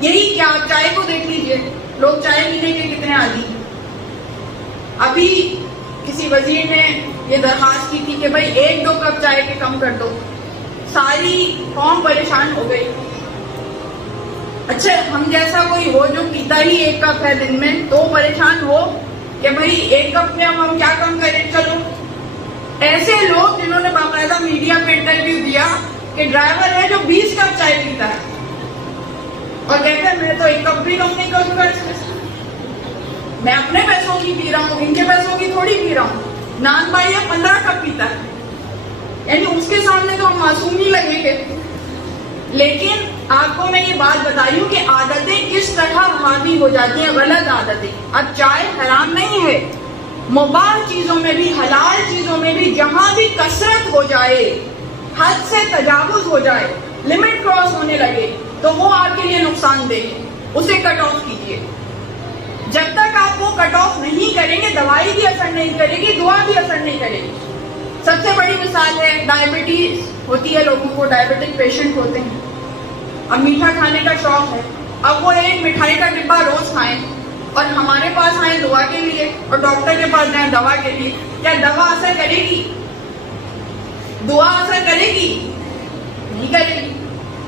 یہی کیا، آپ چائے کو دیکھ لیجئے، لوگ چائے پینے کے کتنے عادی ہیں. ابھی کسی وزیر نے یہ درخواست کی تھی کہ بھائی 1-2 کپ چائے کے کم کر دو، ساری قوم پریشان ہو گئی. اچھا ہم جیسا کوئی ہو جو پیتا ہی 1 کپ ہے دن میں تو پریشان ہو کہ بھائی 1 کپ میں ہم کیا کم کریں. چلو ایسے لوگ جنہوں نے باقاعدہ میڈیا پہ انٹرویو دیا کہ ڈرائیور ہے جو 20 کپ چائے پیتا ہے اور کہتا ہے میں تو 1 کپ بھی کم نہیں کروں گا، میں اپنے پیسوں کی پی رہا ہوں، ان کے پیسوں کی تھوڑی پی رہا ہوں. نان بھائی 15 کپ پیتا ہے، یعنی اس کے سامنے تو ہم معصوم ہی لگیں گے. لیکن آپ کو میں یہ بات بتائی ہوں کہ عادتیں کس طرح حاوی ہو جاتی ہیں، غلط عادتیں. اب چائے حرام نہیں ہے، مباح چیزوں میں بھی، حلال چیزوں میں بھی جہاں بھی کثرت ہو جائے، حد سے تجاوز ہو جائے، لمٹ کراس ہونے لگے تو وہ آپ کے لیے نقصان دہ ہے، اسے کٹ آف کیجیے. جب تک آپ وہ کٹ آف نہیں کریں گے دوائی بھی اثر نہیں کرے گی، دعا بھی اثر نہیں کرے گی. سب سے بڑی مثال ہے ڈائبٹیز ہوتی ہے لوگوں کو، ڈائبٹک پیشنٹ ہوتے ہیں، اب میٹھا کھانے کا شوق ہے، اب وہ ایک مٹھائی کا ڈبہ روز کھائیں اور ہمارے پاس آئیں دعا کے لیے اور ڈاکٹر کے پاس جائیں دوا کے لیے. کیا دوا اثر کرے گی؟ دعا اثر کرے گی؟ نہیں کرے گی.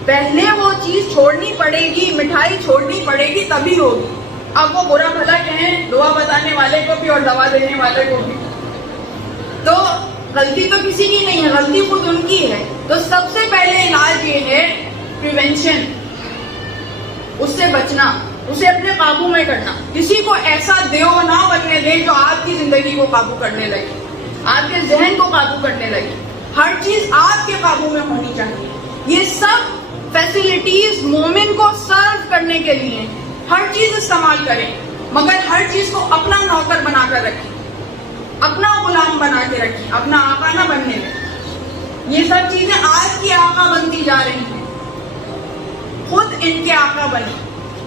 پہلے وہ چیز چھوڑنی پڑے گی، مٹھائی چھوڑنی پڑے گی تبھی ہوگی. اب وہ برا بھلا کہیں دعا بتانے والے کو بھی اور دوا دینے والے کو بھی، تو غلطی تو کسی کی نہیں ہے، غلطی خود ان کی ہے. تو سب سے پہلے علاج یہ ہے پریونشن، اس سے بچنا، اسے اپنے قابو میں کرنا. کسی کو ایسا دیو نہ بننے دیں جو آپ کی زندگی کو قابو کرنے لگے، آپ کے ذہن کو قابو کرنے لگے. ہر چیز آپ کے قابو میں ہونی چاہیے. یہ سب فیسلٹیز مومن کو سرو کرنے کے لیے، ہر چیز استعمال کریں مگر ہر چیز کو اپنا نوکر بنا کر رکھیں، اپنا غلام بنا کے رکھیں، اپنا آقا نہ بننے دیں. یہ سب چیزیں آج کی آقا بنتی جا رہی ہیں، خود ان کے آقا بنیں،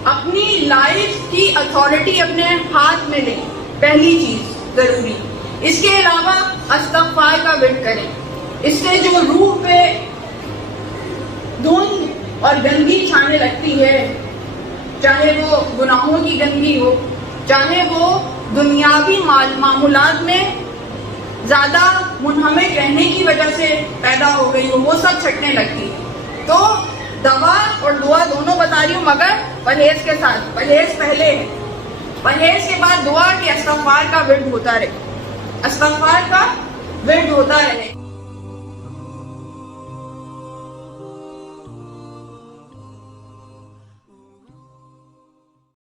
اپنی لائف کی اتھارٹی اپنے ہاتھ میں لیں، پہلی چیز ضروری. اس کے علاوہ استغفار کا ورد کریں، اس سے جو روح پہ دھند اور گندگی چھانے لگتی ہے، چاہے وہ گناہوں کی گندگی ہو، چاہے وہ دنیاوی معمولات میں زیادہ منہمک رہنے کی وجہ سے پیدا ہو گئی ہو، وہ سب چھٹنے لگتی ہے. تو دوا اور دعا دونوں بتا رہی ہوں مگر پرہیز کے ساتھ. پرہیز پہلے ہے، پرہیز کے بعد دعا کہ استغفار کا ورد ہوتا رہے، استغفار کا ورد ہوتا رہے.